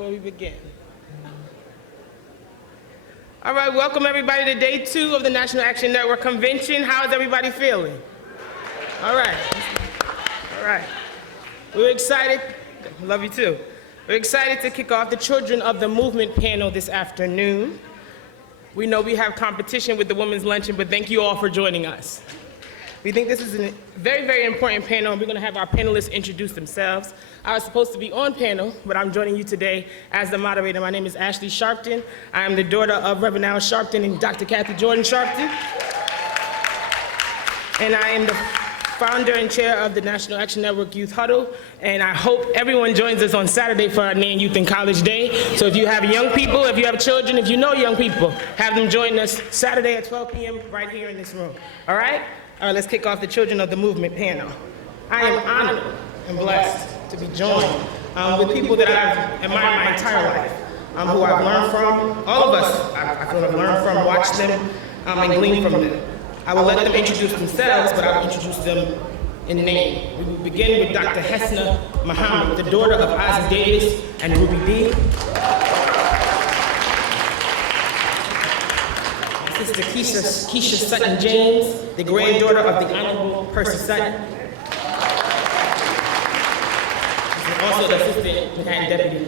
before we begin. All right, welcome everybody to day 2 of the National Action Network Convention. How is everybody feeling? All right. All right. We're excited. Love you too. We're excited to kick off the Children of the Movement panel this afternoon. We know we have competition with the Women's Luncheon, but thank you all for joining us. We think this is a very, very important panel, and we're going to have our panelists introduce themselves. I was supposed to be on panel, but I'm joining you today as the moderator. My name is Ashley Sharpton. I am the daughter of Reverend Al Sharpton and Dr. Kathy Jordan Sharpton. And I am the founder and chair of the National Action Network Youth Huddle, and I hope everyone joins us on Saturday for our NAN Youth and College Day. So if you have young people, if you have children, if you know young people, have them join us Saturday at 12 p.m. right here in this room. All right? All right, let's kick off the Children of the Movement panel. I am honored and blessed to be joined with people that I've admired my entire life, who I've learned from. All of us, I feel I've learned from, watched them, and gleaned from them. I will let them introduce themselves, but I'll introduce them in name. We will begin with Dr. Hesna Muhammad, the daughter of Ozzie Davis and Ruby Dee. Sister Keisha Sutton James, the granddaughter of the Honorable Percy Sutton. Also the Assistant Manhattan Deputy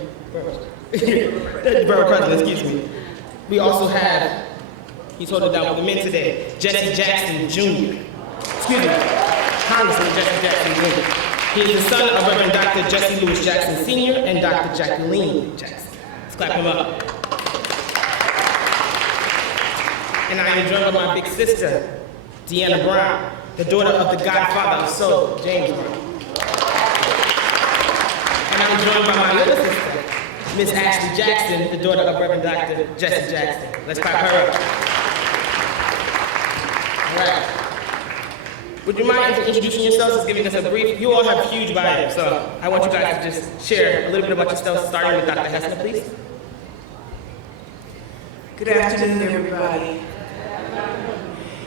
Borough President, excuse me. We also have, he's holding down with the men today, Jesse Jackson Jr. Excuse me, Congressman Jesse Jackson Jr. He is the son of Reverend Dr. Jesse Louis Jackson Sr. and Dr. Jacqueline Jackson. Let's clap him up. And I am joined by my big sister, Deanna Brown, the daughter of the Godfather of Soul, James Brown. And I'm joined by my little sister, Miss Ashley Jackson, the daughter of Reverend Dr. Jesse Jackson. Let's clap her up. All right. Would you mind introducing yourselves, just giving us a brief? You all have huge bios, so I want you guys to just share a little bit about yourselves, starting with Dr. Hesna, please. Good afternoon, everybody.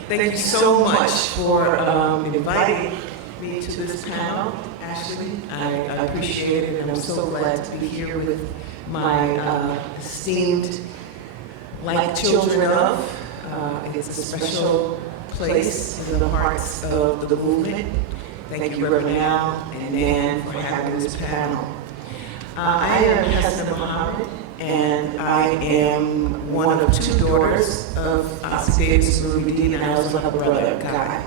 Thank you so much for inviting me to this panel, Ashley. I appreciate it, and I'm so glad to be here with my esteemed, like children of. It's a special place in the hearts of the movement. Thank you, Reverend Al and Nan, for having this panel. I am Hesna Muhammad, and I am one of 2 daughters of Ozzie Davis and Ruby Dee, and I also have a brother, Guy.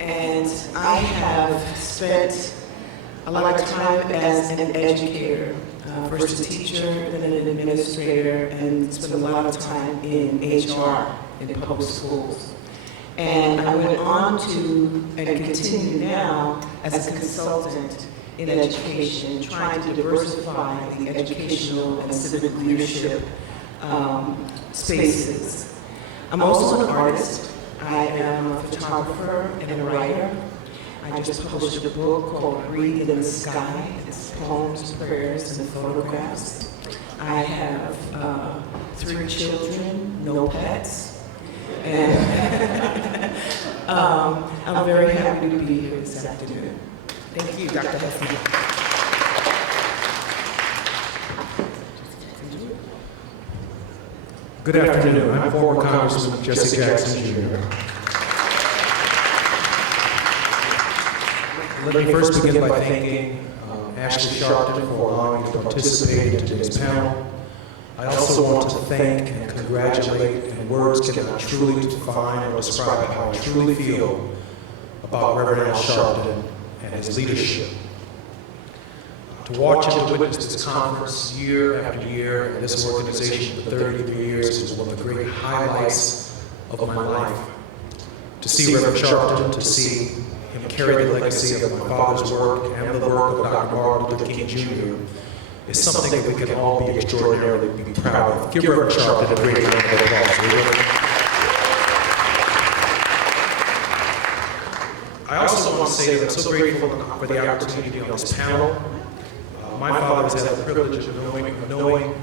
And I have spent a lot of time as an educator, first a teacher, then an administrator, and spent a lot of time in HR, in public schools. And I went on to, and continue now, as a consultant in education, trying to diversify the educational and civic leadership spaces. I'm also an artist. I am a photographer and a writer. I just published a book called Breathe in the Sky. It's poems, prayers, and photographs. I have 3 children, no pets. And I'm very happy to be here this afternoon. Thank you, Dr. Hesna. Good afternoon. I'm former Congressman Jesse Jackson Jr. Let me first begin by thanking Ashley Sharpton for allowing me to participate in today's panel. I also want to thank and congratulate, and words cannot truly define or describe how I truly feel about Reverend Al Sharpton and his leadership. To watch and to witness this conference year after year, and this organization for 33 years was one of the great highlights of my life. To see Reverend Sharpton, to see him carry the legacy of my father's work and the work of Dr. Martin Luther King Jr. is something that we can all be extraordinarily proud of. Give Reverend Sharpton a great round of applause. I also want to say that I'm so grateful for the opportunity to be on this panel. My father has had the privilege of knowing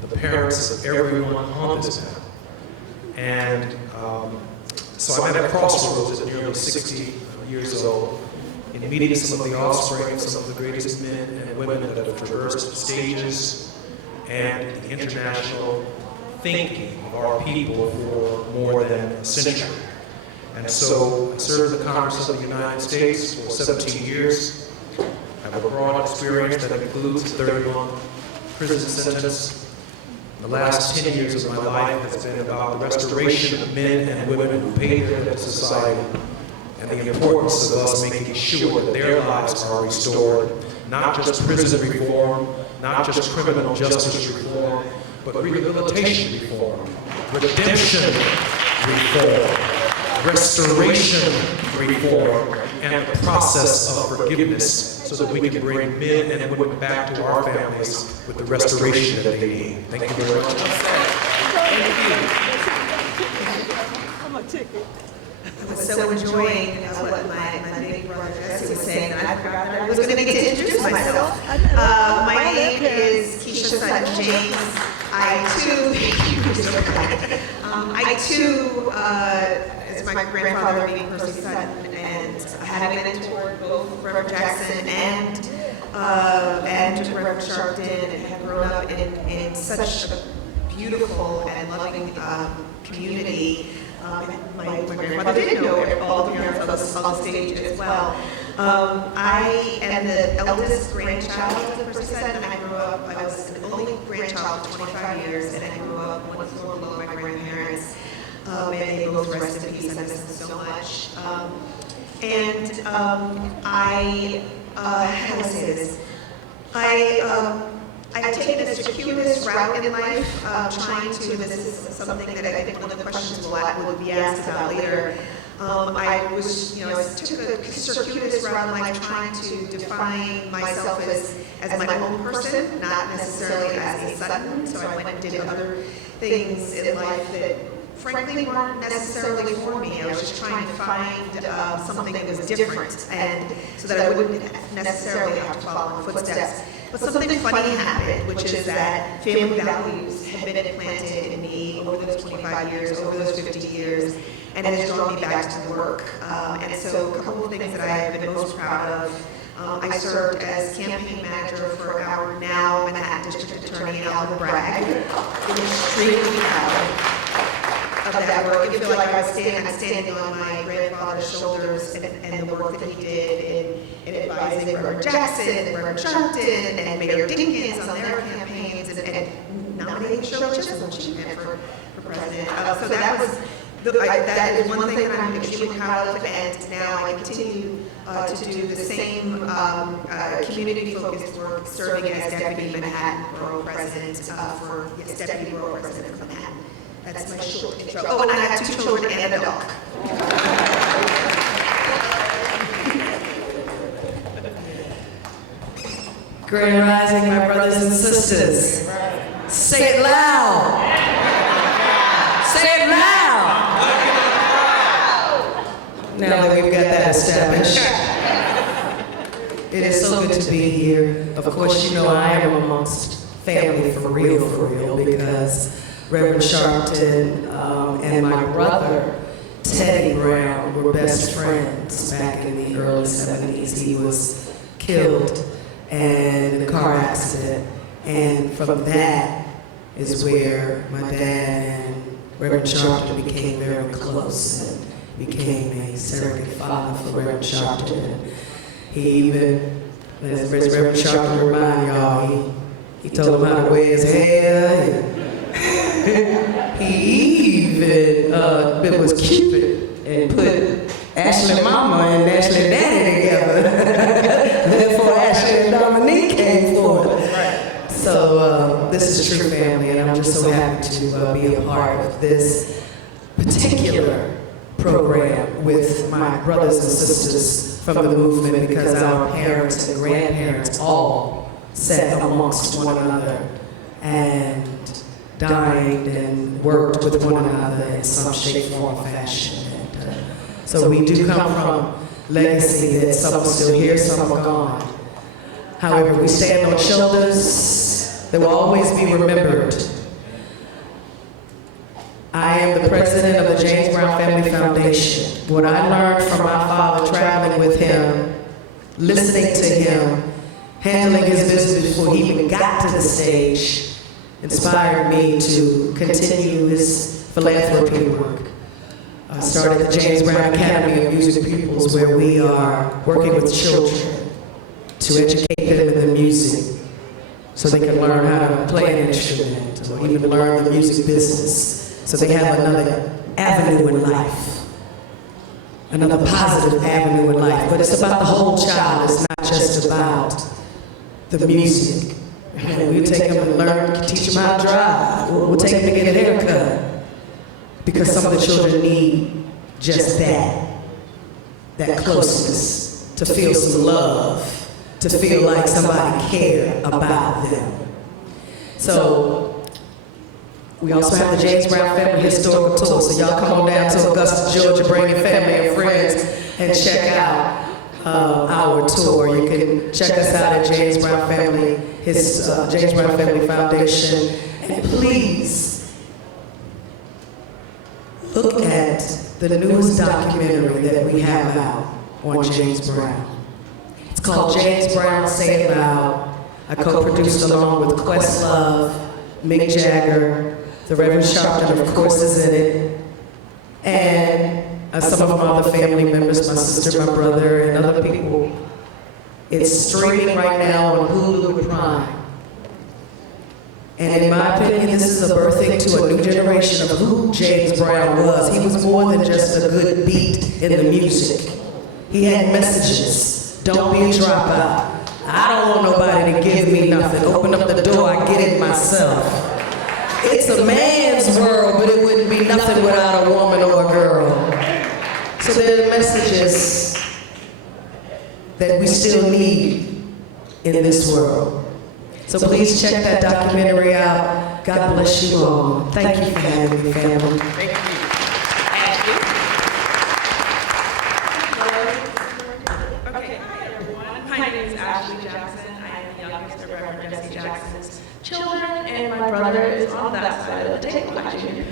the parents of everyone on this panel. And so I'm at a crossroads at nearly 60 years old in meeting some of the offspring, some of the greatest men and women that have traversed stages and the international thinking of our people for more than a century. And so I served the Congress of the United States for 17 years. I have a broad experience that includes a 30-month prison sentence. The last 10 years of my life has been about the restoration of men and women who paid their debt to society and the importance of us making sure that their lives are restored, not just prison reform, not just criminal justice reform, but rehabilitation reform, redemption reform, restoration reform, and the process of forgiveness so that we can bring men and women back to our families with the restoration that they need. Thank you very much. I was so enjoying what my big brother Jesse was saying, and I forgot that I was going to get to introduce myself. My name is Keisha Sutton James. I too, as my grandfather being Percy Sutton, and having mentored both Reverend Jackson and Reverend Sharpton, and have grown up in such a beautiful and loving community. My grandfather did know all the parents on the stage as well. I am the eldest grandchild of Percy Sutton. I was the only grandchild for 25 years, and I grew up one floor below my grandparents. May they both rest in peace. I miss them so much. How do I say this? I've taken a circuitous route in life, trying to, and this is something that I think one of the questions will be asked about later. I took a circuitous route in life trying to define myself as my own person, not necessarily as a Sutton. So I went and did other things in life that frankly weren't necessarily for me. I was just trying to find something that was different, and so that I wouldn't necessarily have to follow in footsteps. But something funny happened, which is that family values had been implanted in me over those 25 years, over those 50 years, and it has drawn me back to work. And so a couple of things that I have been most proud of. I served as campaign manager for our now Manhattan District Attorney, Alvin Bragg. I'm extremely proud of that work. I feel like I'm standing on my grandfather's shoulders and the work that he did in advising Reverend Jackson and Reverend Sharpton and Mayor Dinkins on their campaigns and nominating Shirley Chisholm for president. So that is one thing that I'm extremely proud of, and now I continue to do the same community-focused work, serving as Deputy Manhattan Borough President Deputy Borough President of Manhattan. That's my short intro. Oh, and I have 2 children and a dog. Grand Rising, my brothers and sisters. Say it loud. Say it loud. Now that we've got that established, it is so good to be here. Of course, you know I am amongst family for real, because Reverend Sharpton and my brother, Teddy Brown, were best friends back in the early 70s. He was killed in a car accident, and from that is where my dad and Reverend Sharpton became very close and became a surrogate father for Reverend Sharpton. He even, as Reverend Sharpton remind y'all, he told him how to wear his hair. He even was Cupid and put Ashley Mama and Ashley Daddy together. Therefore, Ashley and Dominique came forth. So this is true family, and I'm just so happy to be a part of this particular program with my brothers and sisters from the movement, because our parents and grandparents all sat amongst one another and dined and worked with one another in some shape, form, or fashion. And, so we do come from legacy that some are still here, some are gone. However, we stand on shoulders that will always be remembered. I am the president of the James Brown Family Foundation. What I learned from my father, traveling with him, listening to him, handling his business before he even got to the stage, inspired me to continue his philanthropy work. I started the James Brown Academy of Music Pupils, where we are working with children to educate them in the music so they can learn how to play an instrument or even learn the music business so they have another avenue in life, another positive avenue in life. But it's about the whole child. It's not just about the music. We'll take them and learn, teach them how to drive. We'll take them to get a haircut. Because some of the children need just that closeness, to feel some love, to feel like somebody cared about them. So we also have the James Brown Family Historical Tour. So y'all come on down to Augusta, Georgia, bring your family and friends and check out our tour. You can check us out at James Brown Family, James Brown Family Foundation. And please, look at the newest documentary that we have out on James Brown. It's called James Brown Say It Loud. I co-produced along with Questlove, Mick Jagger, the Reverend Sharpton, of course, is in it, and some of my other family members, my sister, my brother, and other people. It's streaming right now on Hulu and Prime. And in my opinion, this is a birthing to a new generation of who James Brown was. He was more than just a good beat in the music. He had messages. Don't be a dropout. I don't want nobody to give me nothing. Open up the door, I get it myself. It's a man's world, but it wouldn't be nothing without a woman or a girl. So there are messages that we still need in this world. So please check that documentary out. God bless you all. Thank you for having me, family. Thank you. Okay, hi everyone. My name is Ashley Jackson. I am the youngest of Reverend Jesse Jackson's children, and my brother is on that side of the table, my junior.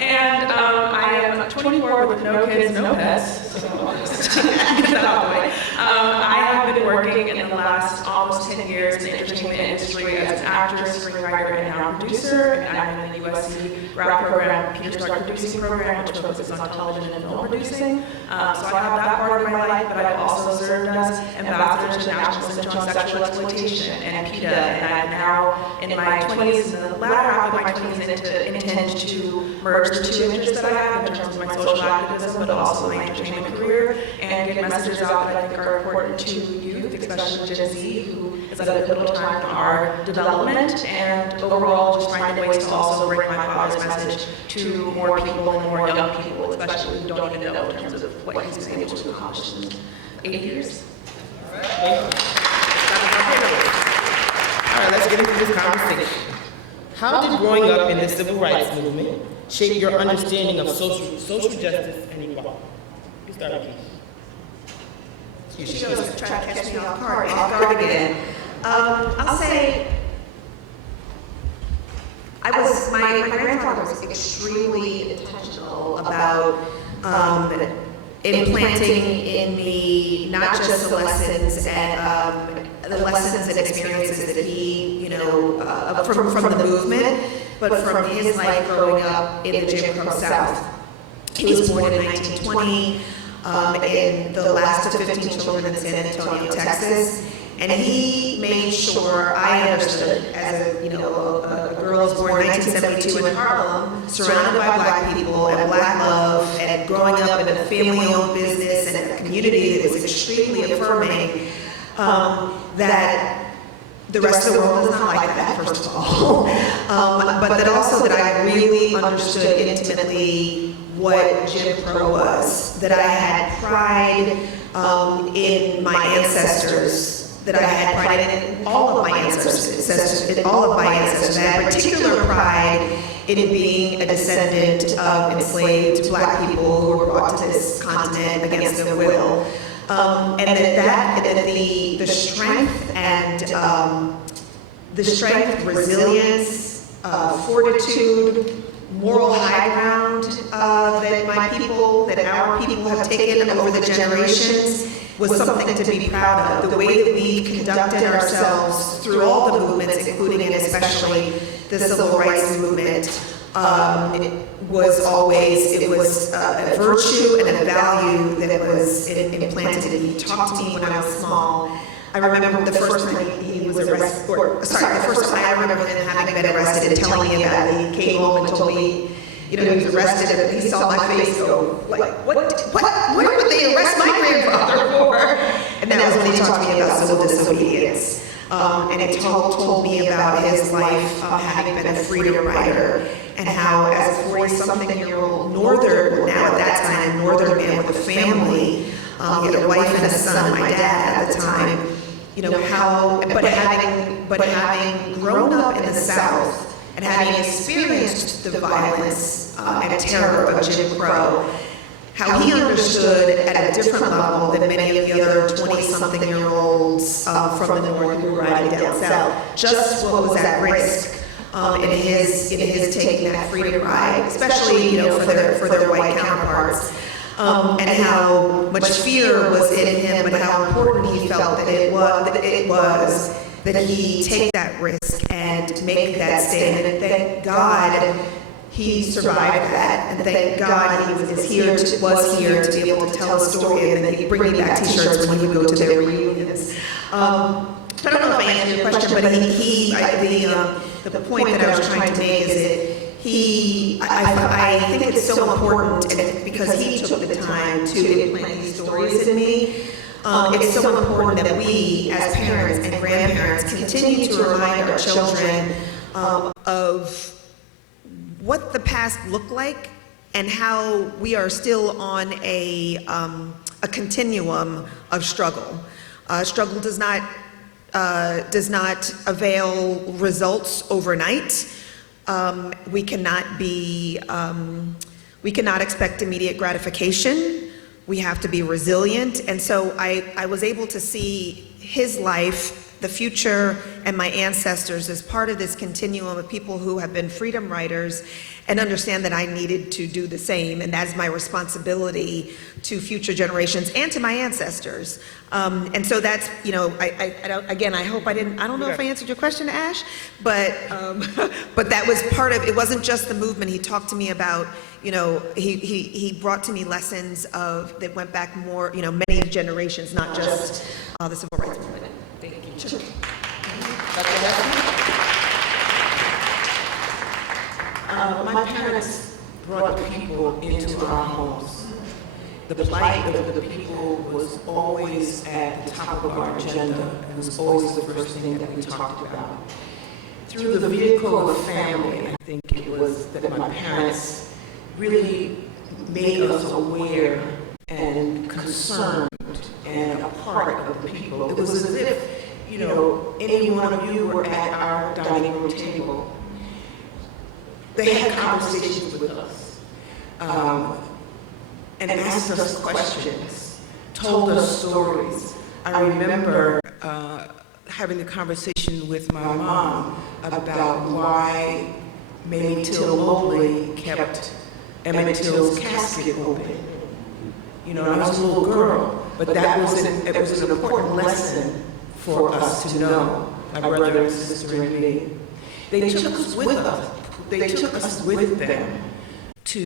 I am 24 with no kids, no pets, so I'll just get that out of the way. I have been working in the last almost 10 years in the entertainment industry as an actor, screenwriter, and now producer. And I'm in the USC RAP program, Peter Stark Producing Program, which focuses on television and film producing. So I have that part of my life, but I've also served as ambassador to the National Center on Sexual Exploitation and PETA, and I'm now in my 20s, and the latter half of my 20s, intend to merge the two interests that I have in terms of my social activism, but also my entertainment career, and get messages out that I think are important to youth, especially Gen Z, who is at a pivotal time in our development, and overall just finding ways to also bring my father's message to more people and more young people, especially who don't even know in terms of what he's been able to accomplish in 8 years. All right, let's get into this conversation. How did growing up in the civil rights movement shape your understanding of social justice and equality? You start with me. She was trying to catch me off guard again. I'll say, my grandfather was extremely intentional about implanting in me not just the lessons and experiences that he, from the movement, but from his life growing up in the Jim Crow South. He was born in 1920 in the last of 15 children in San Antonio, Texas, and he made sure I understood as a girl was born in 1972 in Harlem, surrounded by Black people and Black love, and growing up in a family-owned business and a community that was extremely affirming, that the rest of the world is not like that, first of all, but that also that I really understood intimately what Jim Crow was, that I had pride in my ancestors, that I had pride in all of my ancestors. I had particular pride in being a descendant of enslaved Black people who were brought to this continent against their will. And that the strength and resilience, fortitude, moral high ground that our people have taken over the generations was something to be proud of. The way that we conducted ourselves through all the movements, including and especially the civil rights movement, it was a virtue and a value that was implanted in me. He taught to me when I was small. I remember the first time he was arrested, the first time I remember him having been arrested and telling me about it. He came home and told me, he was arrested, and he saw my face go, like, what would they arrest my grandfather for? And that was when he talked to me about civil disobedience. And it told me about his life having been a freedom rider, and how as a 40-something-year-old northern, now at that time, northern man with a family, he had a wife and a son, my dad at the time, but having grown up in the South and having experienced the violence and terror of Jim Crow, how he understood at a different level than many of the other 20-something-year-olds from the North who were riding down South, just what was at risk in his taking that freedom ride, especially for their white counterparts. And how much fear was in him, but how important he felt that it was that he take that risk and make that statement. And thank God he survived that, and thank God he was here to be able to tell a story, and then he'd bring me back T-shirts when he would go to their reunions. I don't know if I answered your question, but the point that I was trying to make is that I think it's so important, and because he took the time to implant these stories in me. It's so important that we, as parents and grandparents, continue to remind our children of what the past looked like and how we are still on a continuum of struggle. Struggle does not avail results overnight. We cannot expect immediate gratification. We have to be resilient. And so I was able to see his life, the future, and my ancestors as part of this continuum of people who have been freedom riders, and understand that I needed to do the same, and that's my responsibility to future generations and to my ancestors. And so that's, I hope I don't know if I answered your question, Ash, but that was part of, it wasn't just the movement. He talked to me about, he brought to me lessons that went back more, many generations, not just the civil rights movement. Thank you. Sure. My parents brought the people into our homes. The plight of the people was always at the top of our agenda. It was always the first thing that we talked about. Through the vehicle of family, I think it was that my parents really made us aware and concerned and a part of the people. It was as if, any one of you were at our dining room table. They had conversations with us, and asked us questions, told us stories. I remember having a conversation with my mom about why Mamie Till Mobley kept Emmett Till's casket open. I was a little girl, but it was an important lesson for us to know, my brother and sister and me. They took us with them to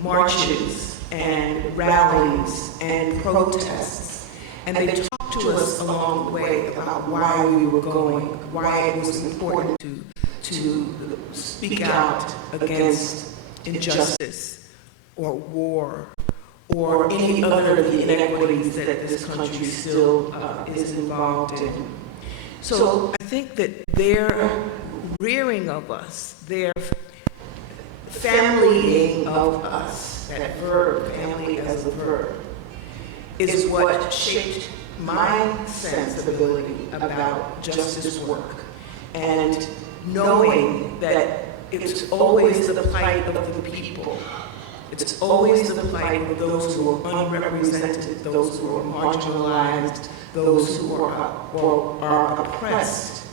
marches and rallies and protests, and they talked to us along the way about why we were going, why it was important to speak out against injustice or war or any other of the inequities that this country still is involved in. So I think that their rearing of us, their familying of us, that verb, family as a verb, is what shaped my sensibility about justice work. And knowing that it's always the plight of the people. It's always the plight of those who are unrepresented, those who are marginalized, those who are oppressed,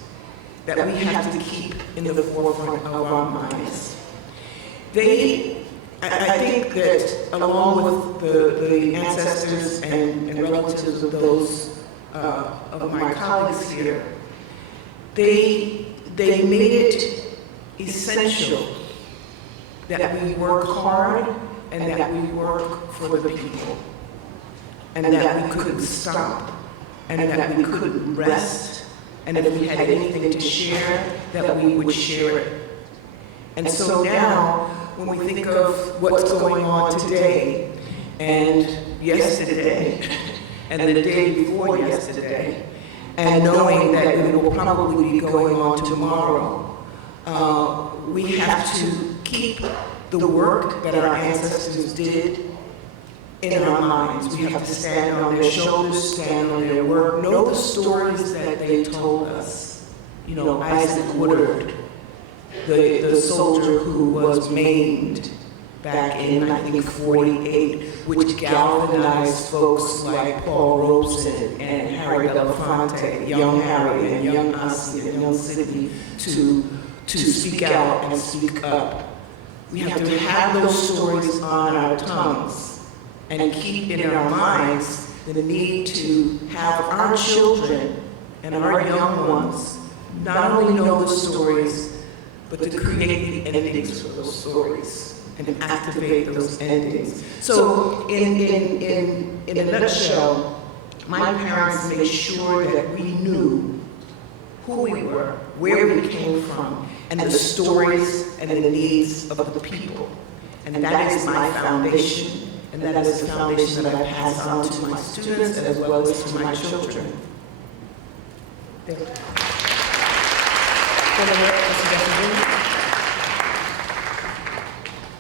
that we have to keep in the forefront of our minds. They I think that along with the ancestors and relatives of those of my colleagues here, they made it essential that we work hard and that we work for the people, and that we couldn't stop, and that we couldn't rest, and if we had anything to share, that we would share it. And so now, when we think of what's going on today, and yesterday, and the day before yesterday, and knowing that it will probably be going on tomorrow, we have to keep the work that our ancestors did in our minds. We have to stand on their shoulders, stand on their work, know the stories that they told us. You know, Isaac Woodard, the soldier who was maimed back in, I think, 48, which galvanized folks like Paul Robeson and Harry Belafonte, young Harry and young Ossie and young Sidney, to speak out and speak up. We have to have those stories on our tongues and keep in our minds the need to have our children and our young ones not only know the stories, but to create the endings for those stories and activate those endings. So in a nutshell, my parents made sure that we knew who we were, where we came from, and the stories and the needs of the people. And that is my foundation, and that is the foundation that I pass on to my students as well as to my children. Thank you.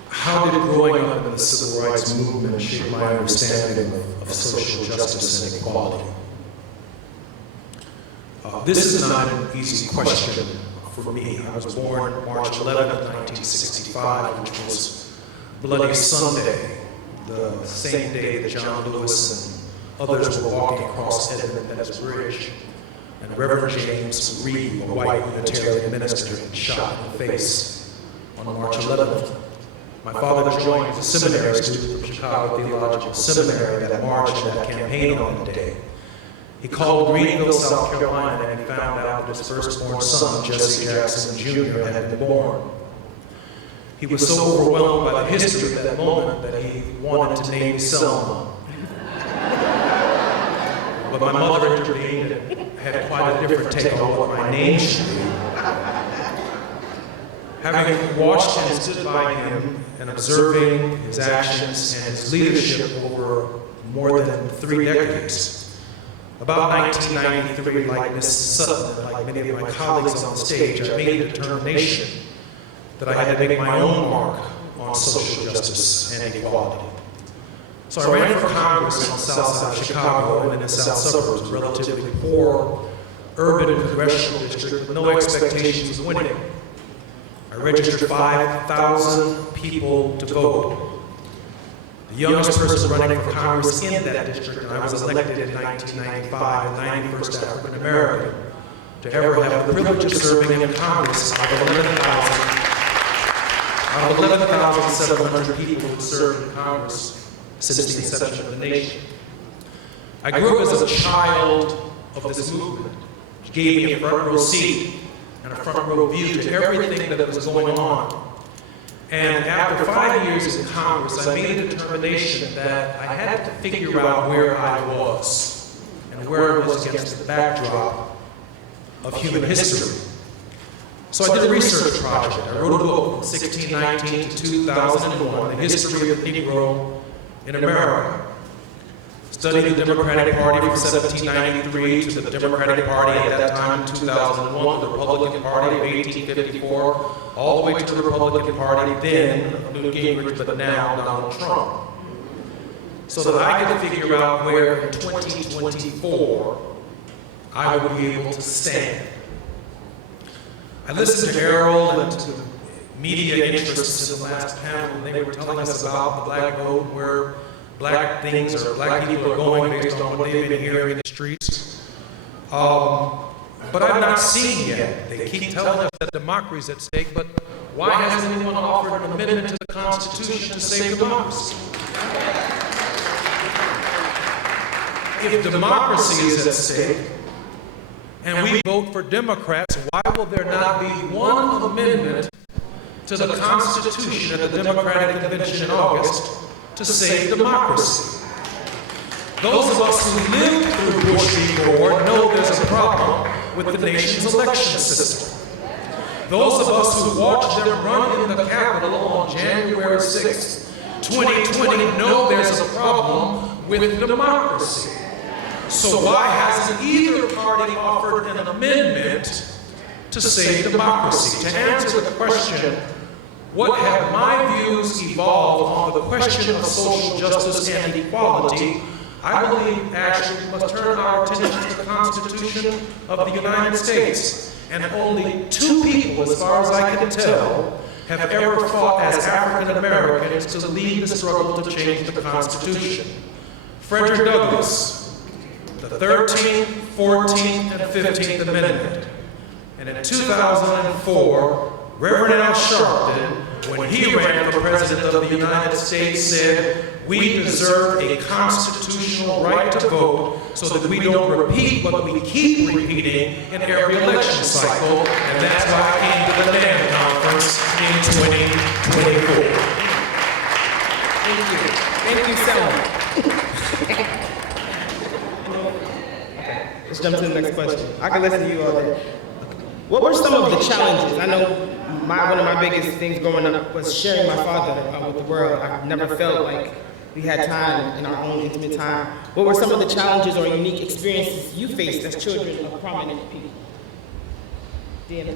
How did growing up in the civil rights movement shape my understanding of social justice and equality? This is not an easy question for me. I was born March 11, 1965, which was Bloody Sunday, the same day that John Lewis and others were walking across Edmund Pettus Bridge, and Reverend James Reed, a white Unitarian minister, shot in the face on March 11th. My father joined the seminary student from Chicago Theological Seminary that march and that campaign on that day. He called Greenville, South Carolina, and he found out that his firstborn son, Jesse Jackson Jr., had been born. He was so overwhelmed by the history of that moment that he wanted to name me Selma. But my mother intervened and had quite a different take on what my name should be. Having watched and stood by him and observing his actions and his leadership over more than 3 decades, about 1993, like Ms. Sutton and like many of my colleagues on the stage, I made a determination that I had to make my own mark on social justice and equality. So I ran for Congress on the south side of Chicago and in the south suburbs, a relatively poor urban congressional district with no expectations of winning. I registered 5,000 people to vote. The youngest person running for Congress in that district, and I was elected in 1995, the 91st African American to ever have the privilege of serving in Congress out of 11,700 people who served in Congress since the inception of the nation. I grew up as a child of this movement, which gave me a front row seat and a front row view to everything that was going on. And after 5 years in Congress, I made a determination that I had to figure out where I was and where I was against the backdrop of human history. So I did a research project. I wrote a book from 1619 to 2001, The History of the Negro in America. Studied the Democratic Party from 1793 to the Democratic Party at that time in 2001, the Republican Party of 1854, all the way to the Republican Party then of Newt Gingrich, but now Donald Trump. So that I could figure out where in 2024 I would be able to stand. I listened to Errol and to the media interests in the last panel, and they were telling us about the black vote and where black things or black people are going based on what they've been hearing in the streets. But I've not seen yet. They keep telling us that democracy is at stake, but Why hasn't anyone offered an amendment to the Constitution to save democracy? If democracy is at stake, and we vote for Democrats, why will there not be one amendment to the Constitution at the Democratic Convention in August to save democracy? Those of us who lived through Bush v. Gore know there's a problem with the nation's election system. Those of us who watched them run in the Capitol on January 6, 2020 know there's a problem with democracy. So why hasn't either party offered an amendment to save democracy? To answer the question, what have my views evolved on the question of social justice and equality, I believe actually we must turn our attention to the Constitution of the United States. And only two people, as far as I can tell, have ever fought as African Americans to lead the struggle to change the Constitution. Frederick Douglass, the 13th, 14th, and 15th Amendment. And in 2004, Reverend Al Sharpton, when he ran for President of the United States, said, "We deserve a constitutional right to vote so that we don't repeat what we keep repeating in every election cycle," and that's why I came to the NAM conference in 2024. Thank you. Thank you, Selma. Let's jump to the next question. I can listen to you all day. What were some of the challenges? I know one of my biggest things growing up was sharing my father with the world. I never felt like we had time in our own intimate time. What were some of the challenges or unique experiences you faced as children of prominent people? Deanna?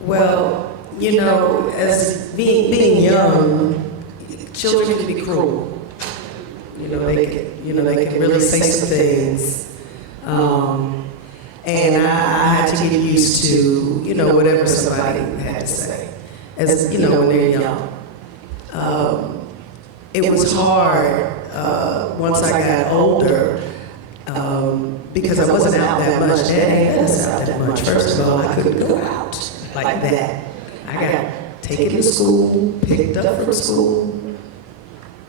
Well, you know, as being young, children can be cruel. You know, they can really say some things. And I had to get used to, you know, whatever somebody had to say, as, you know, when they're young. It was hard once I got older, because I wasn't out that much. Dad ain't let us out that much. First of all, I couldn't go out like that. I got taken to school, picked up from school.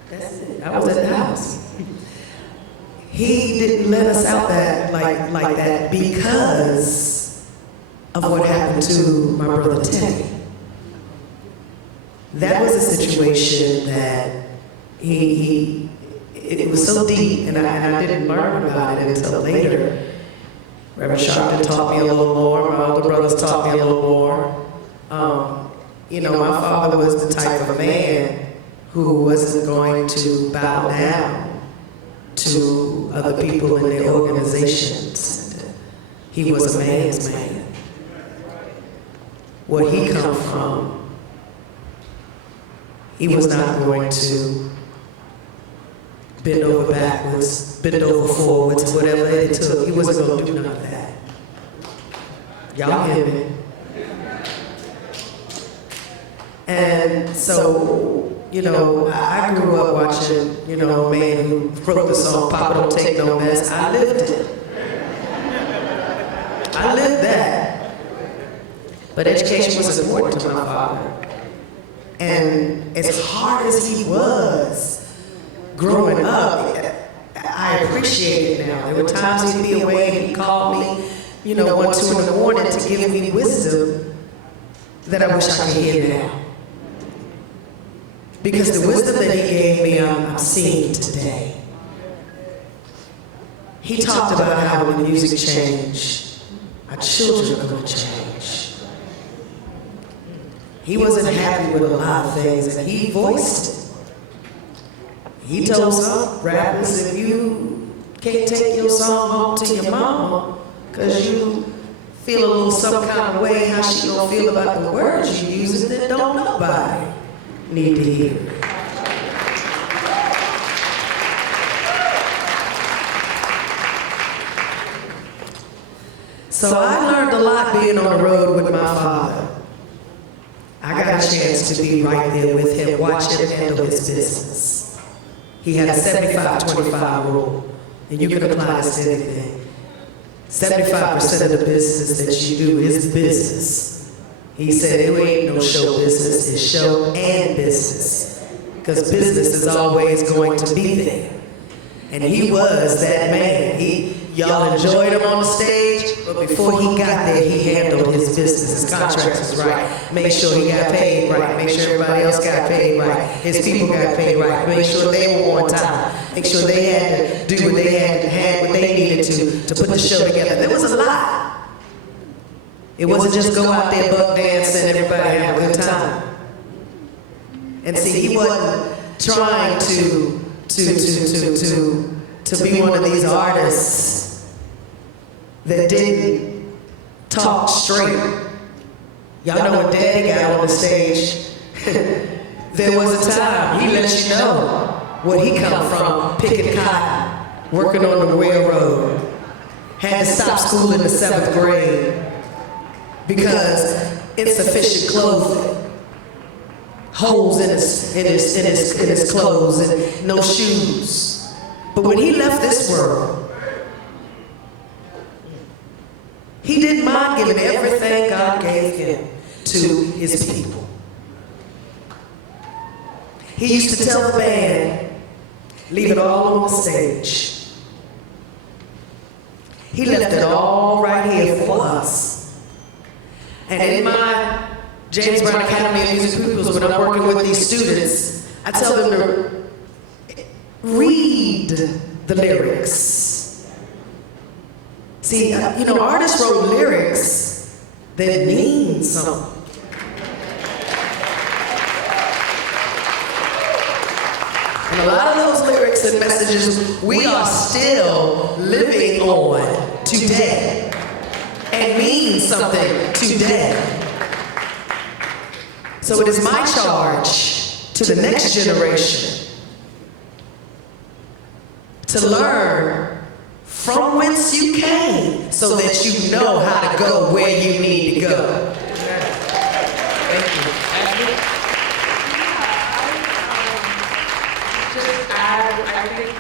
That's it. I was at the house. He didn't let us out that like that because of what happened to my brother Teddy. That was a situation that it was so deep, and I didn't learn about it until later. Reverend Sharpton taught me a little more. My older brothers taught me a little more. You know, my father was the type of man who wasn't going to bow down to other people in their organizations. He was a man's man. Where he come from, he was not going to bend over backwards, bend over forwards, whatever it took. He wasn't going to do none of that. Y'all hear me? And so, you know, I grew up watching, you know, a man who wrote the song, "Papa Don't Take No Mess." I lived it. I lived that. But education was important to my father. And as hard as he was growing up, I appreciate it now. There were times he'd be away and he'd call me, you know, 1, 2 in the morning to give me wisdom that I wish I could hear now. Because the wisdom that he gave me, I'm seeing today. He talked about how when music changed, our children are going to change. He wasn't happy with a lot of things, and he voiced it. He told some rappers, if you can't take your song home to your mama because you feel a little some kind of way how she gonna feel about the words you use, then don't nobody need to hear it. So I learned a lot being on the road with my father. I got a chance to be right there with him, watch him handle his business. He had a 75-25 rule, and you can apply this to anything. 75% of the business that you do is business. He said it ain't no show business, it's show and business. Because business is always going to be there. And he was that man. Y'all enjoyed him on the stage, but before he got there, he handled his business. His contracts was right. Make sure he got paid right. Make sure everybody else got paid right. His people got paid right. Make sure they were on time. Make sure they had to do what they had what they needed to put the show together. There was a lot. It wasn't just go out there buck dance and everybody have a good time. And see, he wasn't trying to be one of these artists that didn't talk straight. Y'all know when Daddy got on the stage, there was a time he let you know where he come from, picking cotton, working on the railroad, had to stop school in the 7th grade because insufficient clothing, holes in his clothes and no shoes. But when he left this world, he didn't mind giving everything God gave him to his people. He used to tell the band, leave it all on the stage. He left it all right here for us. And in my James Brown Academy of Music pupils, when I'm working with these students, I tell them to read the lyrics. See, artists wrote lyrics that mean something. And a lot of those lyrics and messages we are still living on today and mean something today. So it is my charge to the next generation to learn from whence you came so that you know how to go where you need to go. Thank you. I think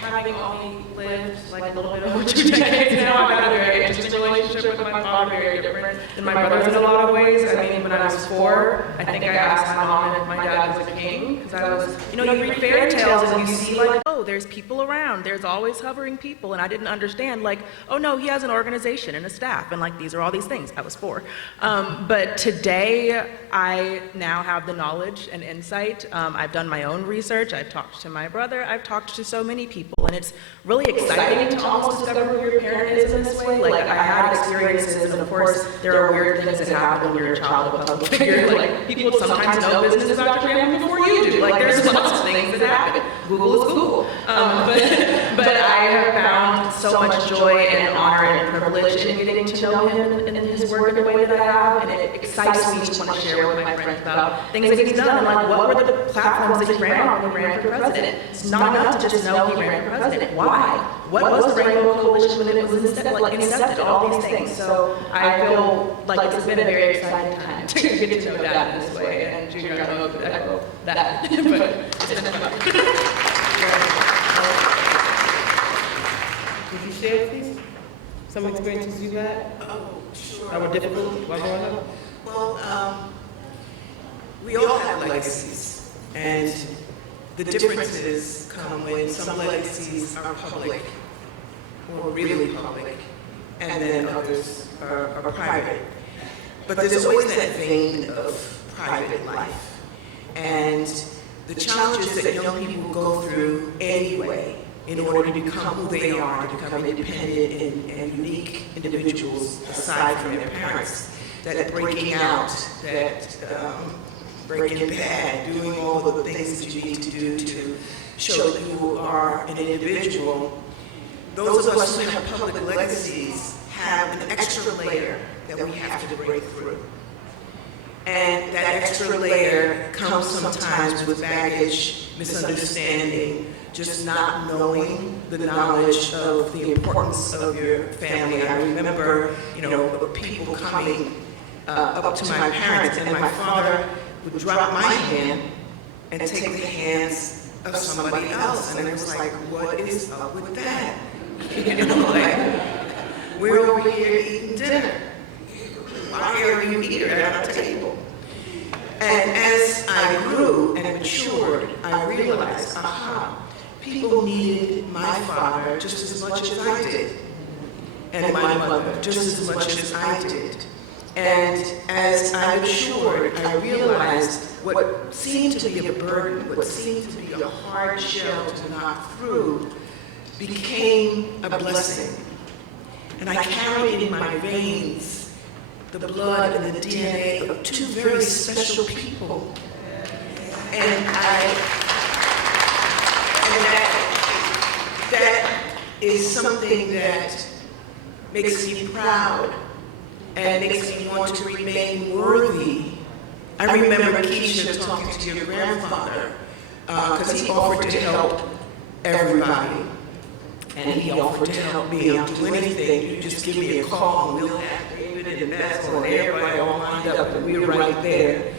having only lived like a little bit over 2 decades now, I've had a very interesting relationship with my father, very different than my brothers in a lot of ways. I mean, when I was 4, I think I asked my mom if my dad was a king, because I was, you read fairy tales and you see like, oh, there's people around, there's always hovering people, and I didn't understand like, oh no, he has an organization and a staff, and like these are all these things. I was 4. But today, I now have the knowledge and insight. I've done my own research, I've talked to my brother, I've talked to so many people, and it's really exciting to almost discover who your parent is in this way. Like, I had experiences, and of course, there are weird things that happen when you're a child of a public figure. Like, people sometimes know business about your family before you do. Like, there's lots of things that happen. Google is Google. But I have found so much joy and honor and privilege in getting to know him and his work in the way that I have, and it excites me to want to share with my friends about things that he's done, and like, what were the platforms that he ran on when he ran for president? It's not enough to just know he ran for president. Why? What was the Rainbow Coalition when it was incepted? All these things. So I feel like it's been a very exciting time to get to know Dad in this way, and Junior, I hope that. But it's been fun. Did you share these? Some experiences you had Oh, sure. that were difficult while growing up? Well, we all have legacies, and the differences come when some legacies are public, or really public, and then others are private. But there's always that vein of private life, and the challenges that young people go through anyway in order to become who they are, to become independent and unique individuals aside from their parents. That breaking out, that breaking bad, doing all the things that you need to do to show that you are an individual. Those of us who have public legacies have an extra layer that we have to break through. And that extra layer comes sometimes with baggage, misunderstanding, just not knowing the knowledge of the importance of your family. I remember, people coming up to my parents, and my father would drop my hand and take the hands of somebody else. And it was like, what is up with that? we're over here eating dinner. Why are you here at our table? And as I grew and matured, I realized, people needed my father just as much as I did, and my mother just as much as I did. And as I matured, I realized what seemed to be a burden, what seemed to be a hard shell to knock through, became a blessing. And I carry in my veins the blood and the DNA of two very special people. And that is something that makes me proud and makes me want to remain worthy. I remember Keisha talking to your grandfather because he offered to help everybody. And he offered to help me. I'll do anything. You just give me a call and we'll have David and Basil and everybody all lined up and we're right there.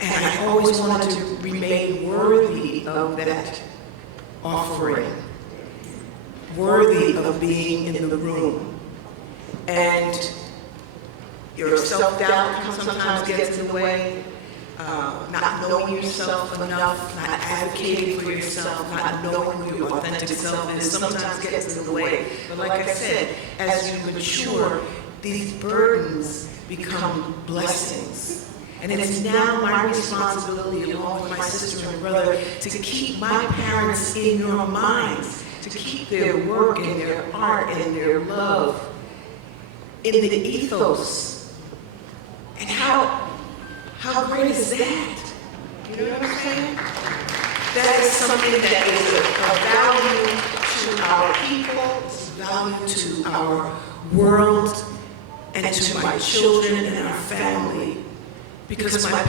And I always wanted to remain worthy of that offering, worthy of being in the room. And your self-doubt sometimes gets in the way, not knowing yourself enough, not advocating for yourself, not knowing who your authentic self is, sometimes gets in the way. But like I said, as you mature, these burdens become blessings. And it is now my responsibility, along with my sister and brother, to keep my parents in your minds, to keep their work and their art and their love in the ethos. And how great is that? You know what I'm saying? That is something that is of value to our people, it's value to our world, and to my children and our family. Because our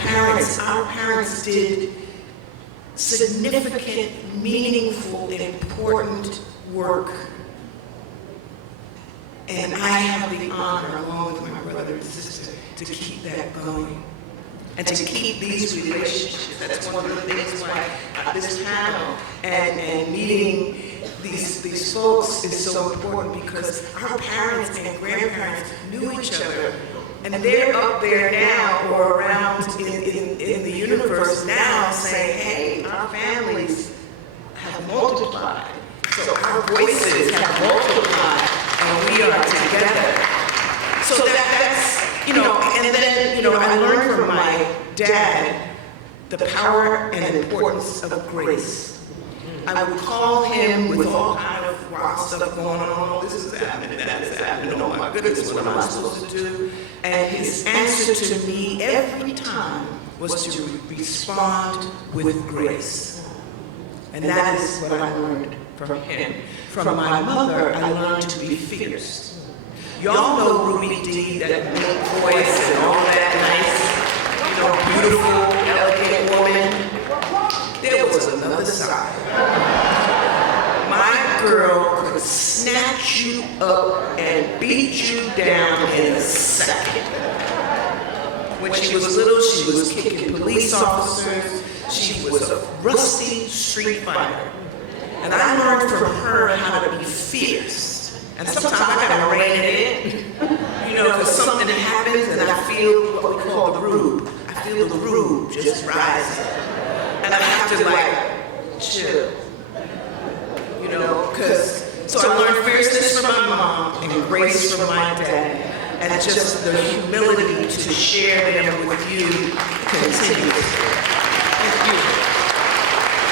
parents did significant, meaningful, important work. And I have the honor, along with my brother and sister, to keep that going. And to keep these relationships. That's one of the things why this panel and meeting these folks is so important, because our parents and grandparents knew each other. And they're up there now, or around in the universe now, saying, hey, our families have multiplied. So our voices have multiplied, and we are together. So that's, and then, I learned from my dad the power and importance of grace. I would call him with all kind of wild stuff going on. Oh, this is happening, that is happening. Oh my goodness, what am I supposed to do? And his answer to me every time was to respond with grace. And that is what I learned from him. From my mother, I learned to be fierce. Y'all know Ruby Dee, that deep voice and all that nice, beautiful, elegant woman. There was another side. My girl could snatch you up and beat you down in a second. When she was little, she was kicking police officers. She was a rusty street fighter. And I learned from her how to be fierce. And sometimes I gotta rein it in, because something happens and I feel what we call the rube. I feel the rube just rising. And I have to chill, so I learned fierceness from my mom and grace from my dad, and just the humility to share them with you continues. Thank you.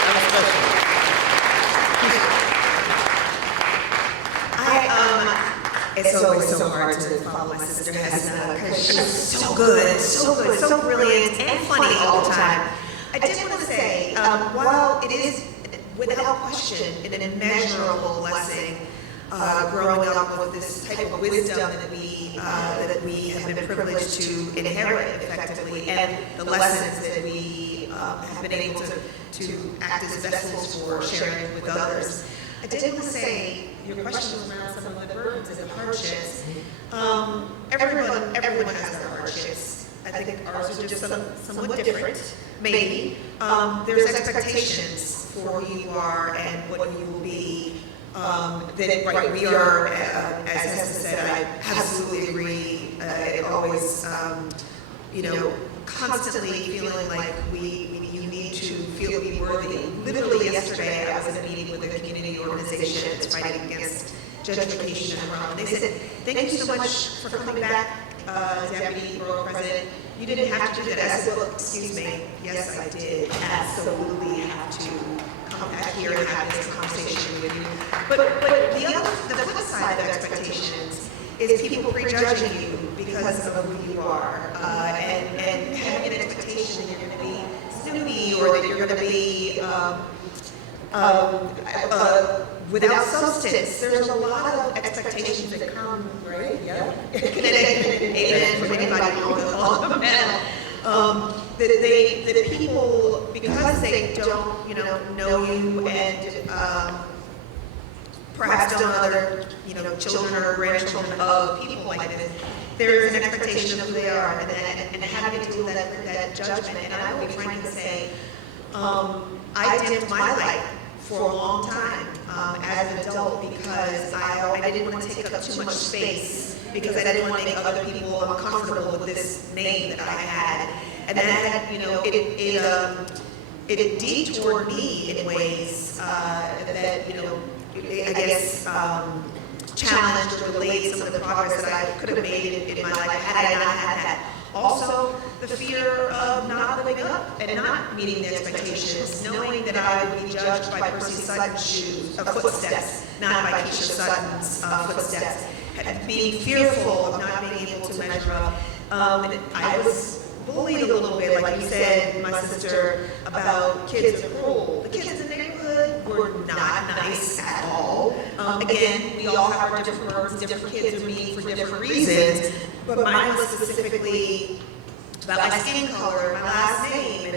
That was special. It's always so hard to follow my sister Hasna because she's so good, so brilliant, and funny all the time. I did want to say, while it is without question an immeasurable blessing growing up with this type of wisdom that we have been privileged to inherit effectively, and the lessons that we have been able to act as vessels for sharing with others. I did want to say, your question was around some of the burdens and the hardships. Everyone has their hardships. I think ours are just somewhat different, maybe. There's expectations for who you are and what you will be that, right, we are, as Hester said, I absolutely agree, it always, constantly feeling like you need to feel to be worthy. Literally yesterday, I was in a meeting with a community organization that's fighting against gentrification and crime. They said, thank you so much for coming back, Deputy Borough President. You didn't have to do that. I said, well, excuse me. Yes, I did. Absolutely have to come back here and have this conversation with you. But the flip side of expectations is people prejudging you because of who you are, and having an expectation that you're going to be snooty or that you're going to be without substance. There's a lot of expectations that come, right? Yeah. Amen from anybody on the panel. That people, because they don't, know you and perhaps don't know other, children or grandchildren of people like this, there is an expectation of who they are and having to deal with that judgment. And I will be frank and say, I dimmed my light for a long time as an adult because I didn't want to take up too much space because I didn't want to make other people uncomfortable with this name that I had. And that, it detoured me in ways that, I guess, challenged or delayed some of the progress that I could have made in my life had I not had that. Also, the fear of not living up and not meeting the expectations, knowing that I would be judged by Percy Sutton's footsteps, not by Keisha Sutton's footsteps, being fearful of not being able to measure up. I was bullied a little bit, like you said, my sister, about kids are cruel. The kids in the neighborhood were not nice at all. Again, we all have our different burdens, different kids are mean for different reasons, but mine was specifically about my skin color, my last name,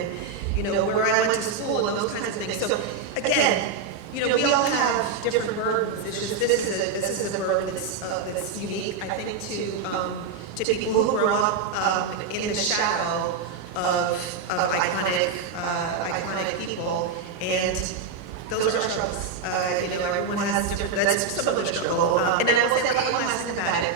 and where I went to school and those kinds of things. So again, we all have different burdens. It's just this is a burden that's unique, I think, to people who grow up in the shadow of iconic people, and those are struggles. Everyone has different. That's some of the struggle. And then I will say that one last thing about it.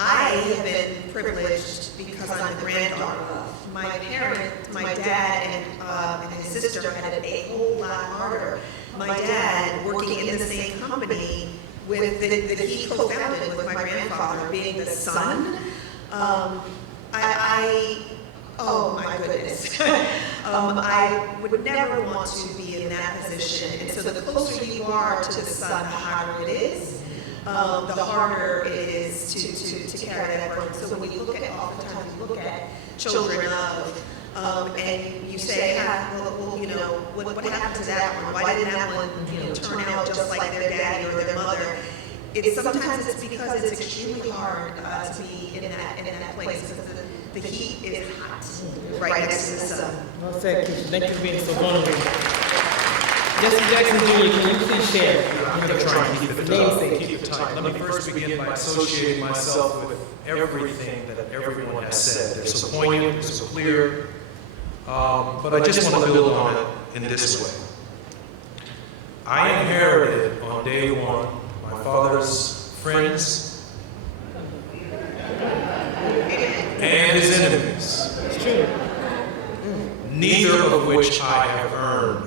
I have been privileged because I'm the granddaughter of. My parents, my dad and his sister had it a whole lot harder. My dad, working in the same company that he co-founded with my grandfather, being the son, oh my goodness. I would never want to be in that position. And so the closer you are to the son, the harder it is. The harder it is to carry that burden. So when you look at, oftentimes you look at children of, and you say, what happened to that one? Why didn't that one, turn out just like their daddy or their mother? Sometimes it's because it's extremely hard to be in that place because the heat is hot right next to the sun. Well said, Keisha. Thank you for being so vulnerable. Jesse Jackson Jr., can you please share? I'm going to try and keep it tight. Let me first begin by associating myself with everything that everyone has said. They're so poignant, they're so clear, but I just want to build on it in this way. I inherited on day one my father's friends and his enemies, neither of which I have earned.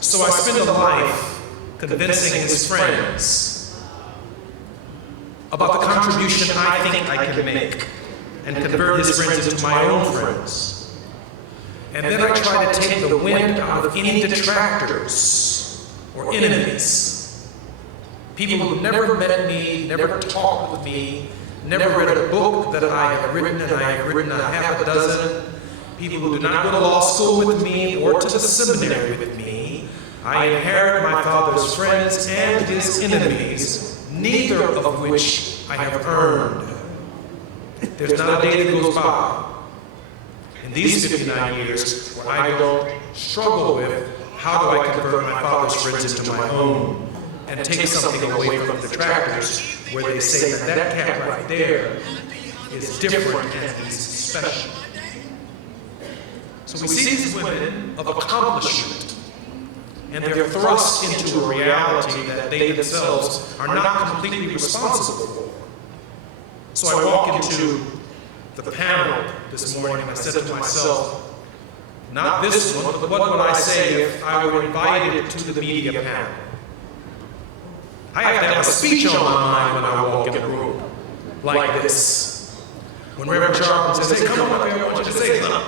So I spend a life convincing his friends about the contribution I think I can make and convert his friends into my own friends. And then I try to take the wind out of any detractors or enemies. People who never met me, never talked with me, never read a book that I have written, and I have written a half a dozen. People who do not go to law school with me or to the seminary with me. I inherit my father's friends and his enemies, neither of which I have earned. There's not a day that goes by in these 59 years where I don't struggle with how do I convert my father's friends into my own and take something away from the detractors where they say that cat right there is different and he's special. So we see these women of accomplishment and they're thrust into a reality that they themselves are not completely responsible for. So I walk into the panel this morning, I said to myself, not this one, but what would I say if I were invited to the media panel? I have to have a speech on my mind when I walk in the room, like this. When Reverend Charlton says, hey, come on up here, I want you to say something.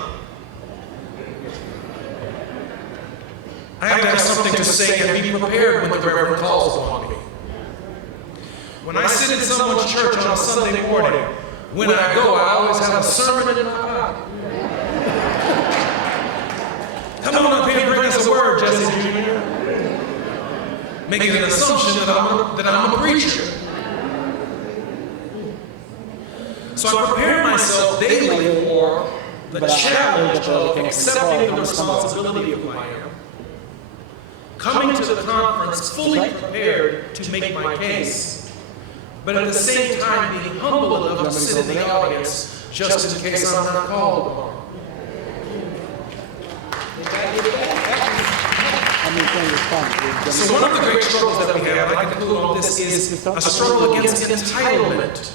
I have to have something to say and be prepared when the Reverend calls upon me. When I sit in someone's church on a Sunday morning, when I go, I always have a sermon in my pocket. Come on up here and bring us a word, Jesse Jr. Making an assumption that I'm a preacher. So I prepare myself daily for the challenge of accepting the responsibility of who I am, coming to the conference fully prepared to make my case, but at the same time being humble enough to sit in the audience just in case I'm not called upon. So one of the great struggles that we have, I conclude on this, is a struggle against entitlement.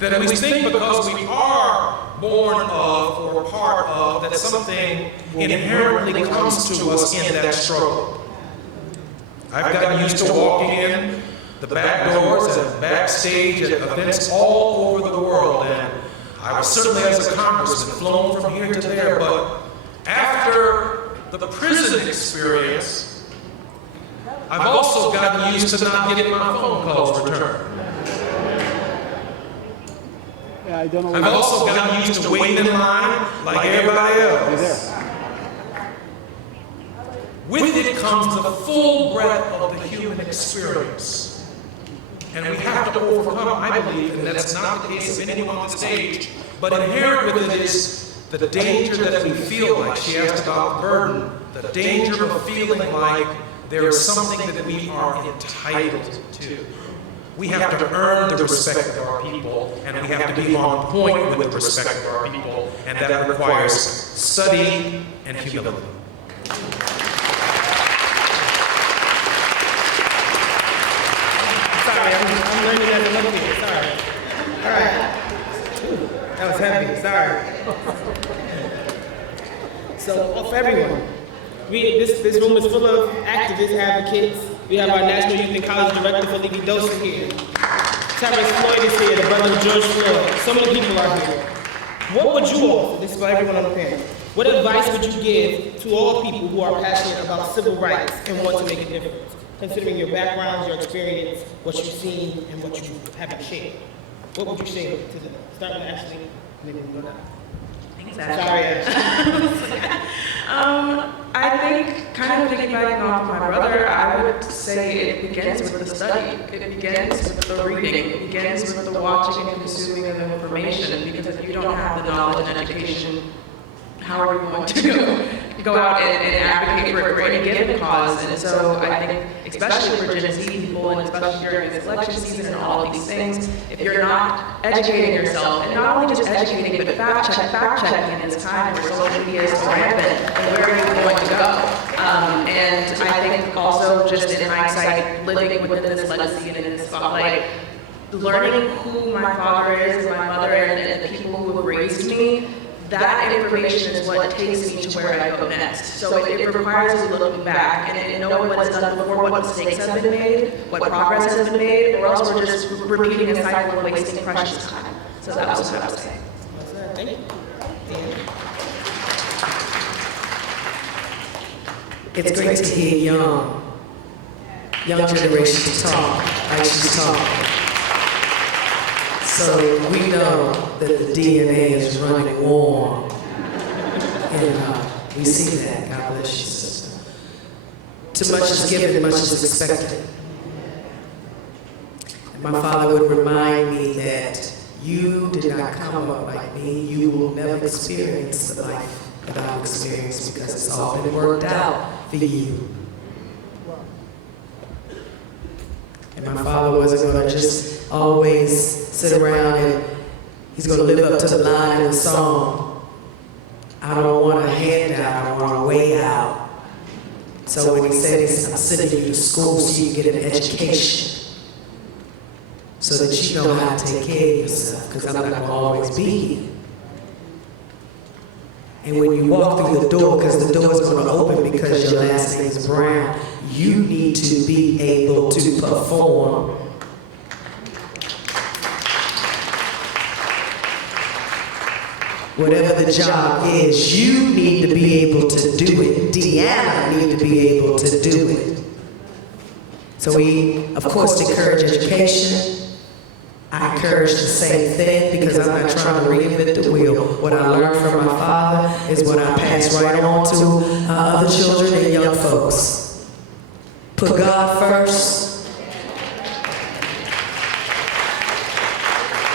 That we think because we are born of or part of, that something inherently comes to us in that struggle. I've gotten used to walking in the back doors and backstage at events all over the world, and I was certainly as a congressman flown from here to there, but after the prison experience, I've also gotten used to not getting my phone calls returned. I've also gotten used to waiting in line like everybody else. With it comes the full breadth of the human experience. And we have to overcome, I believe, and that's not the case of anyone on the stage, but inherent with it is the danger that we feel like, she asked about the burden, the danger of feeling like there is something that we are entitled to. We have to earn the respect of our people, and we have to be on point with the respect of our people, and that requires study and humility. Sorry, I'm learning as a little bit. Sorry. All right. That was heavy. Sorry. So, for everyone, this room is full of activists, advocates. We have our National Youth and College Director, Felipe Dosa, here. Terrence Floyd is here, the brother of George Floyd. So many people are here. What would you offer? This is for everyone on the panel. What advice would you give to all people who are passionate about civil rights and want to make a difference, considering your backgrounds, your experience, what you've seen, and what you haven't shared? What would you say to them? Start with Ashley, and then we'll go down. Sorry, Ashley. I think, kind of piggybacking off my brother, I would say it begins with the study. It begins with the reading. It begins with the watching and consuming of information, because if you don't have the knowledge and education, how are you going to go out and advocate for any given cause? And so I think, especially for Gen Z people, and especially during this election season and all of these things, if you're not educating yourself, and not only just educating, but fact-checking in this time where social media is so rampant, and where are you going to go? And I think also, just in hindsight, living within this legacy and in this spotlight, learning who my father is, my mother, and the people who have raised me, that information is what takes me to where I go next. So it requires you looking back and knowing what is done before, what mistakes have been made, what progress has been made, or else we're just repeating a cycle and wasting precious time. So that was what I would say. Thank you. It's great to hear young generation talk, actually talk. So we know that the DNA is running warm, and we see that. God bless you, sister. Too much is given, much is expected. And my father would remind me that you did not come up like me. You will never experience the life that I've experienced, because it's all been worked out for you. And my father wasn't going to just always sit around and he's going to live up to the line in the song. I don't want a handout. out, I'm on our way out. So when he said, I'm sending you to school so you get an education, so that you know how to take care of yourself, because I'm not going to always be here. And when you walk through the door, because the door is going to open because your last name is Brown, you need to be able to perform. Whatever the job is, you need to be able to do it. Deanna need to be able to do it. So we, of course, encourage education. I encourage the same thing because I'm not trying to reinvent the wheel. What I learned from my father is what I pass right on to other children and young folks. Put God first.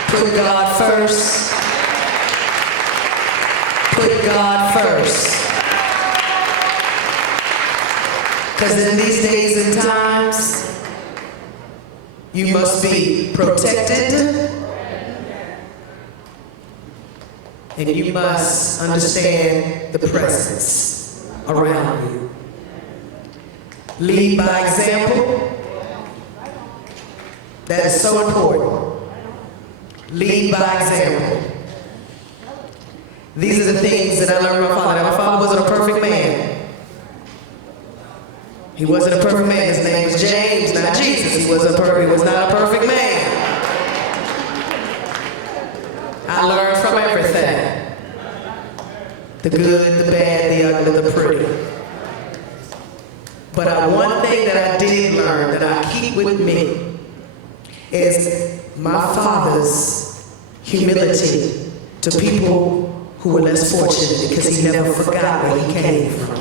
Put God first. Put God first. Because in these days and times, you must be protected, and you must understand the presence around you. Lead by example. That is so important. Lead by example. These are the things that I learned from my father. My father wasn't a perfect man. He wasn't a perfect man. His name was James, not Jesus. He was not a perfect man. I learned from everything. The good, the bad, the ugly, the pretty. But one thing that I did learn that I keep with me is my father's humility to people who were less fortunate, because he never forgot where he came from.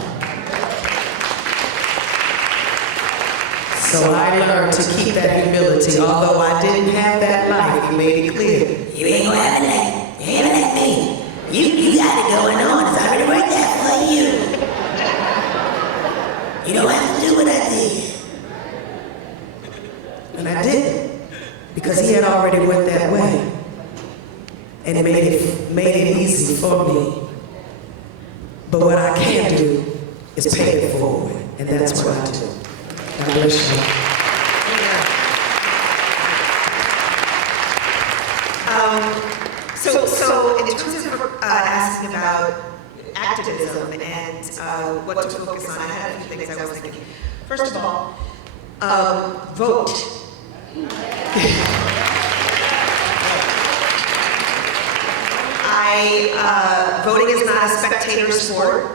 So I learned to keep that humility. Although I didn't have that life, he made it clear. You ain't gonna have a life. You ain't like me. You got it going on. It's already worked out for you. You don't have to do what I did. And I did. Because he had already went that way. And it made it easy for me. But what I can do is pay it forward. And that's what I do. God bless you. So in terms of asking about activism and what to focus on, I had a few things I was thinking. First of all, vote. Voting is not a spectator sport.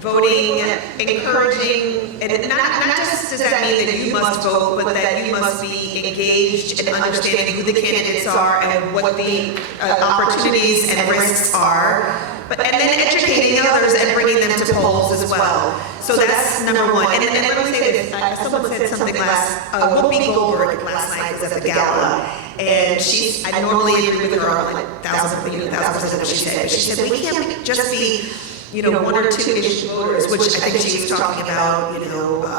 Voting, encouraging, and not just does that mean that you must vote, but that you must be engaged in understanding who the candidates are and what the opportunities and risks are, and then educating others and bringing them to polls as well. So that's number one. And let me say this, someone said something Whoopi Goldberg last night was at the gala, and I normally agree with her on 1,000% of what she said, but she said, we can't just be one or two issue voters, which I think she was talking about,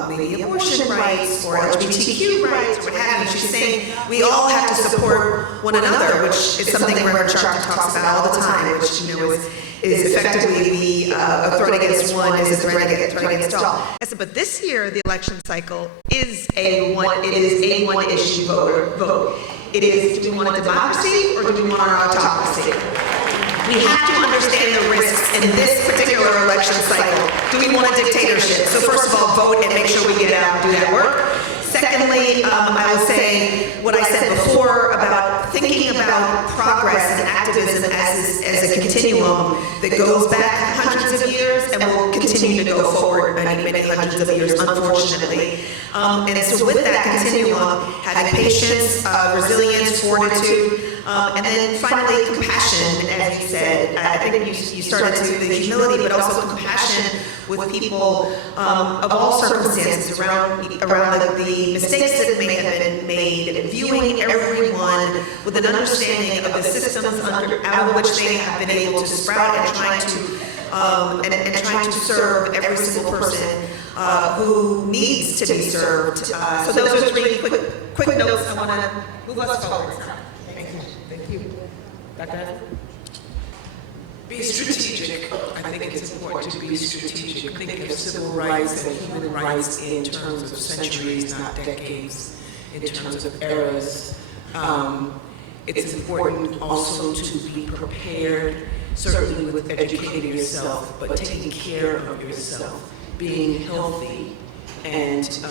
maybe abortion rights or LGBTQ rights or what have you. She's saying we all have to support one another, which is something Reverend Sharpton talks about all the time, which, is effectively a threat against one is a threat against all. I said, but this year, the election cycle is a one issue vote. It is, do we want a democracy or do we want an autocracy? We have to understand the risks in this particular election cycle. Do we want a dictatorship? So first of all, vote and make sure we get out and do that work. Secondly, I would say what I said before about thinking about progress and activism as a continuum that goes back hundreds of years and will continue to go forward many hundreds of years, unfortunately. And so with that continuum, having patience, resilience, fortitude, and then finally compassion, as you said. I think you started to the humility, but also compassion with people of all circumstances around the mistakes that may have been made, and viewing everyone with an understanding of the systems out of which they have been able to sprout, and trying to serve every single person who needs to be served. So those are three quick notes. I want to move us forward. Thank you. Dr. Be strategic. I think it's important to be strategic. Think of civil rights and human rights in terms of centuries, not decades, in terms of eras. It's important also to be prepared, certainly with educating yourself, but taking care of yourself, being healthy, and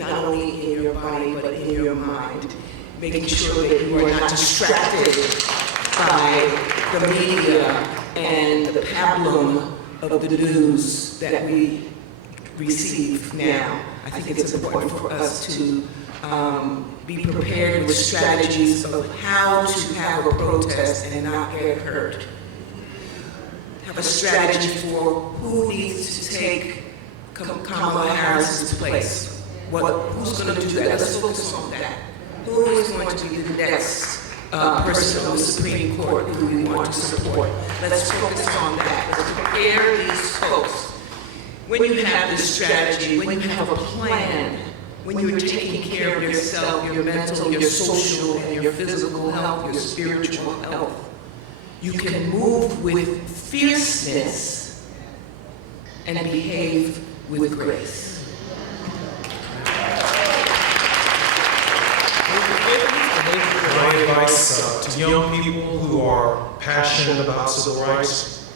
not only in your body, but in your mind, making sure that you are not distracted by the media and the pablum of the news that we receive now. I think it's important for us to be prepared with strategies of how to have a protest and not get hurt. Have a strategy for who needs to take Kamala Harris's place. Who's going to do that? Let's focus on that. Who is going to be the next person on the Supreme Court who we want to support? Let's focus on that. Let's prepare these folks. When you have this strategy, when you have a plan, when you're taking care of yourself, your mental, your social, and your physical health, your spiritual health, you can move with fierceness and behave with grace. My advice to young people who are passionate about civil rights: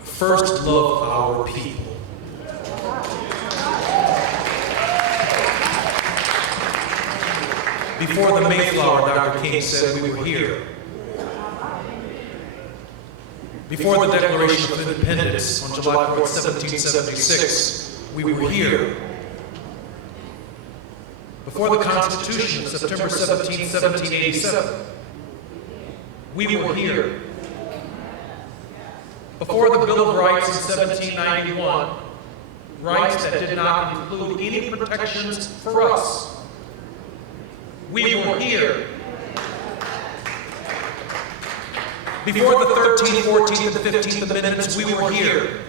first, love our people. Before the Mayflower, Dr. King said we were here. Before the Declaration of Independence on July 4th, 1776, we were here. Before the Constitution of September 17, 1787, we were here. Before the Bill of Rights in 1791, rights that did not include any protections for us, we were here. Before the 13th, 14th, and 15th Amendments, we were here.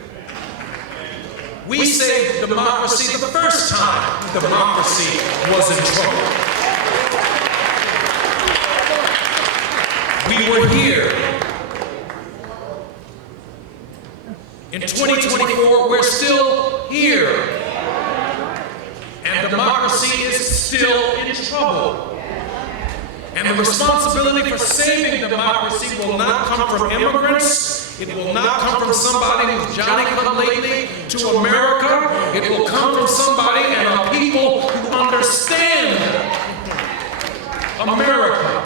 We saved democracy the first time democracy was in trouble. We were here. In 2024, we're still here. And democracy is still in trouble. And the responsibility for saving democracy will not come from immigrants. It will not come from somebody who's Johnny-come-lately to America. It will come from somebody and a people who understand America.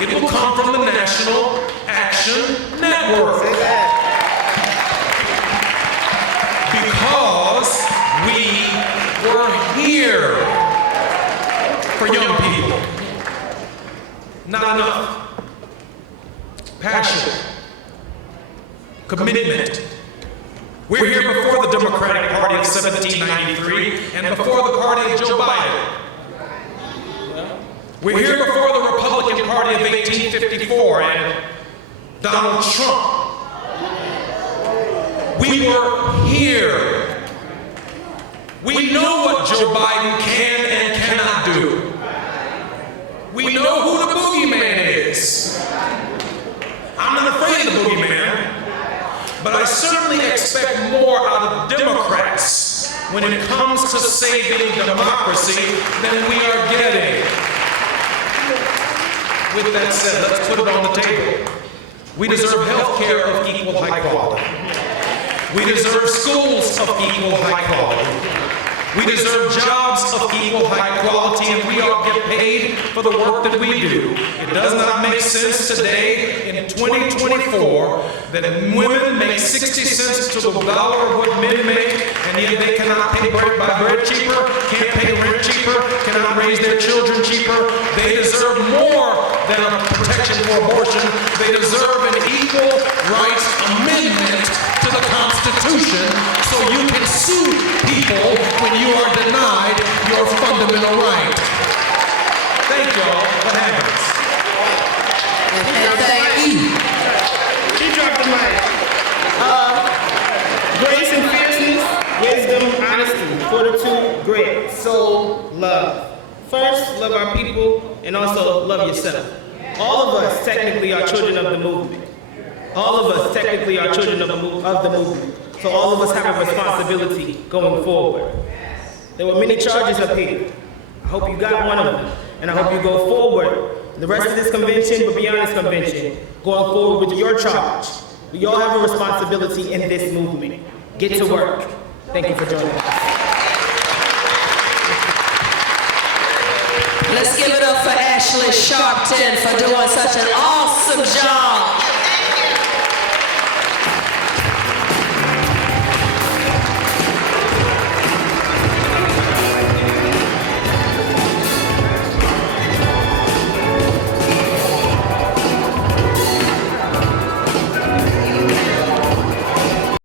It will come from the National Action Network. Because we were here for young people. Not enough. Passion. Commitment. We're here before the Democratic Party of 1793 and before the party of Joe Biden. We're here before the Republican Party of 1854 and Donald Trump. We were here. We know what Joe Biden can and cannot do. We know who the boogeyman is. I'm not afraid of the boogeyman, but I certainly expect more out of Democrats when it comes to saving democracy than we are getting. With that said, let's put it on the table. We deserve health care of equal high quality. We deserve schools of equal high quality. We deserve jobs of equal high quality, and we all get paid for the work that we do. It does not make sense today in 2024 that women make 60 cents to the dollar of what men make, and yet they cannot pay bread cheaper, can't pay rent cheaper, cannot raise their children cheaper. They deserve more than a protection for abortion. They deserve an equal rights amendment to the Constitution so you can sue people when you are denied your fundamental right. Thank y'all for having us. And thank you. She dropped the mic. Grace and fierceness, wisdom, honesty, fortitude, grit, soul, love. First, love our people, and also love yourself. all of us technically are children of the movement. All of us technically are children of the movement. So all of us have a responsibility going forward. There were many charges up here. I hope you got one of them. And I hope you go forward the rest of this convention, but beyond this convention, going forward with your charge. We all have a responsibility in this movement. Get to work. Thank you for joining us. Let's give it up for Ashley Sharpton for doing such an awesome job.